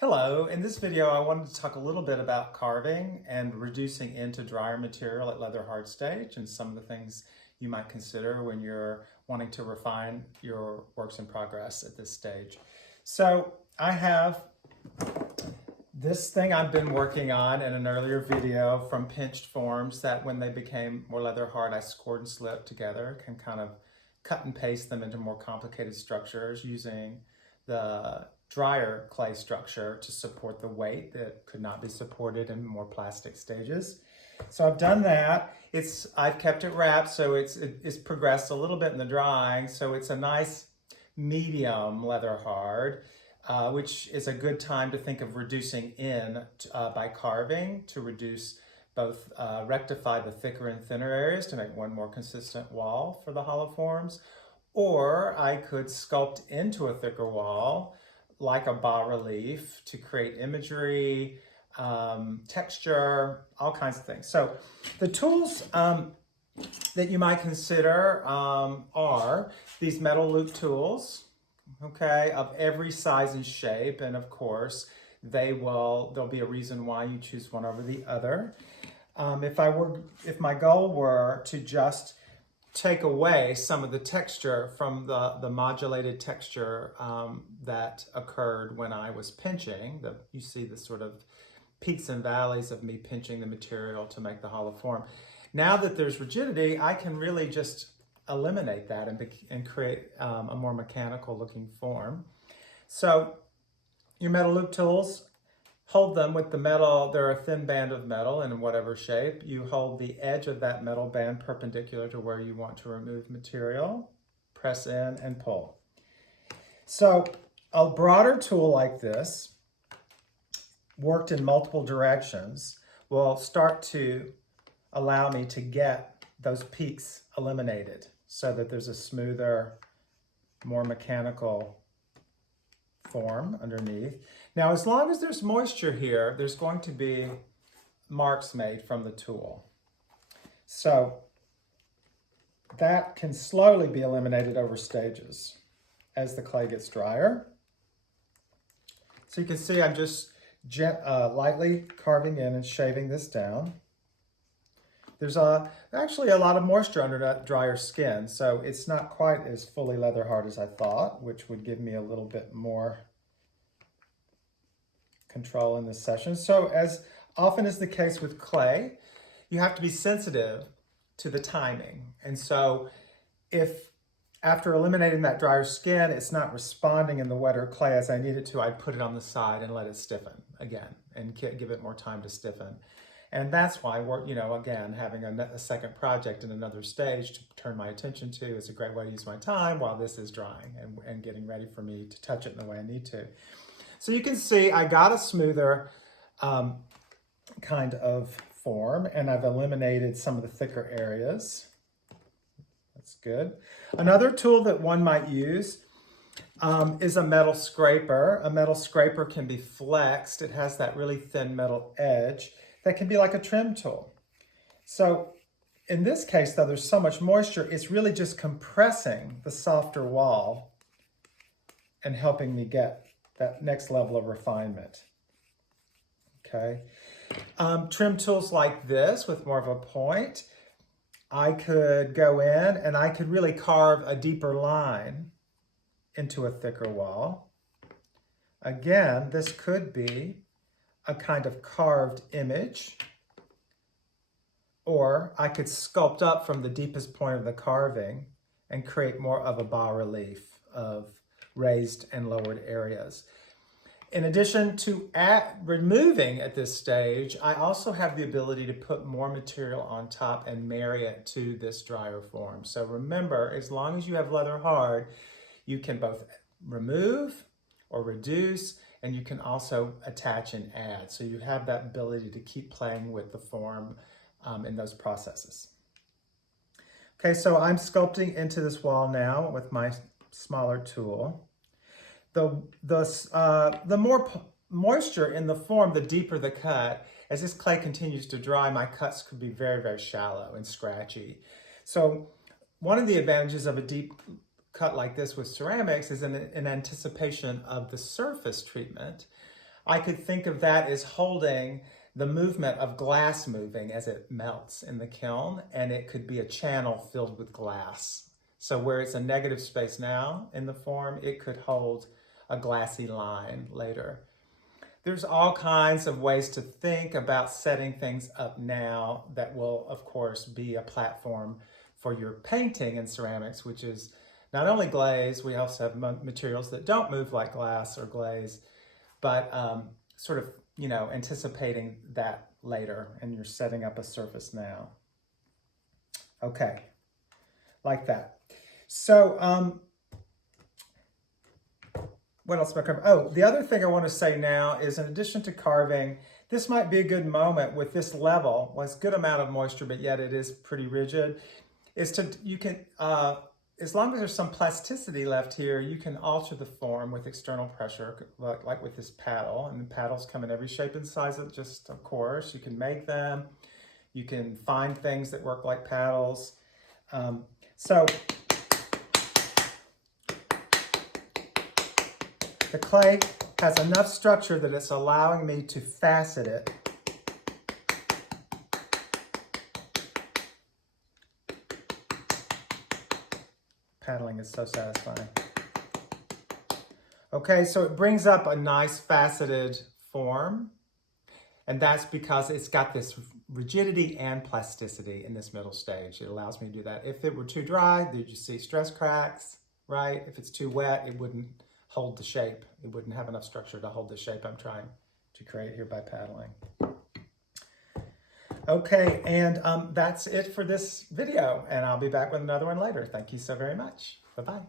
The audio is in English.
Hello, in this video I wanted to talk a little bit about carving and reducing into drier material at leather hard stage and some of the things you might consider when you're wanting to refine your works in progress at this stage. So I have this thing I've been working on in an earlier video from pinched forms that when they became more leather hard I scored and slipped together, can kind of cut and paste them into more complicated structures using the drier clay structure to support the weight that could not be supported in more plastic stages. So I've done that. I've kept it wrapped, so it's progressed a little bit in the drying. So it's a nice medium leather hard, which is a good time to think of reducing in by carving to reduce both rectify the thicker and thinner areas to make one more consistent wall for the hollow forms, or I could sculpt into a thicker wall like a bas-relief to create imagery, texture, all kinds of things. So the tools that you might consider are these metal loop tools, okay, of every size and shape, and of course there'll be a reason why you choose one over the other. If my goal were to just take away some of the texture from the modulated texture that occurred when I was pinching. You see the sort of peaks and valleys of me pinching the material to make the hollow form. Now that there's rigidity, I can really just eliminate that and create a more mechanical looking form. So your metal loop tools, hold them with the metal. They're a thin band of metal in whatever shape. You hold the edge of that metal band perpendicular to where you want to remove material. Press in and pull. So a broader tool like this, worked in multiple directions, will start to allow me to get those peaks eliminated so that there's a smoother, more mechanical form underneath. Now, as long as there's moisture here, there's going to be marks made from the tool. So that can slowly be eliminated over stages as the clay gets drier. So you can see I'm just lightly carving in and shaving this down. There's actually a lot of moisture under that drier skin, so it's not quite as fully leather hard as I thought, which would give me a little bit more control in this session. So as often is the case with clay, you have to be sensitive to the timing. And so if after eliminating that drier skin, it's not responding in the wetter clay as I need it to, I'd put it on the side and let it stiffen again and give it more time to stiffen. And that's why we're, again, having a second project in another stage to turn my attention to is a great way to use my time while this is drying and getting ready for me to touch it in the way I need to. So you can see I got a smoother kind of form, and I've eliminated some of the thicker areas. That's good. Another tool that one might use is a metal scraper. A metal scraper can be flexed. It has that really thin metal edge that can be like a trim tool. So in this case, though, there's so much moisture, it's really just compressing the softer wall and helping me get that next level of refinement. Okay. Trim tools like this with more of a point, I could go in and I could really carve a deeper line into a thicker wall. Again, this could be a kind of carved image, or I could sculpt up from the deepest point of the carving and create more of a bas-relief of raised and lowered areas. In addition to removing at this stage, I also have the ability to put more material on top and marry it to this drier form. So remember, as long as you have leather hard, you can both remove or reduce, and you can also attach and add. So you have that ability to keep playing with the form in those processes. Okay, so I'm sculpting into this wall now with my smaller tool. The more moisture in the form, the deeper the cut. As this clay continues to dry, my cuts could be very, very shallow and scratchy. So one of the advantages of a deep cut like this with ceramics is in anticipation of the surface treatment. I could think of that as holding the movement of glass moving as it melts in the kiln, and it could be a channel filled with glass. So where it's a negative space now in the form, it could hold a glassy line later. There's all kinds of ways to think about setting things up now that will, of course, be a platform for your painting in ceramics, which is not only glaze, we also have materials that don't move like glass or glaze, but sort of, you know, anticipating that later, and you're setting up a surface now. Okay, like that. So, what else am I covering? Oh, the other thing I want to say now is, in addition to carving, this might be a good moment with this level. Well, it's a good amount of moisture, but yet it is pretty rigid. Is to, you can, as long as there's some plasticity left here, you can alter the form with external pressure, like with this paddle. And the paddles come in every shape and size, of course. You can make them. You can find things that work like paddles. So the clay has enough structure that it's allowing me to facet it. Paddling is so satisfying. Okay, so it brings up a nice faceted form, and that's because it's got this rigidity and plasticity in this middle stage. It allows me to do that. If it were too dry, did you see stress cracks, right? If it's too wet, it wouldn't hold the shape. It wouldn't have enough structure to hold the shape I'm trying to create here by paddling. Okay, and that's it for this video, and I'll be back with another one later. Thank you so very much. Bye-bye.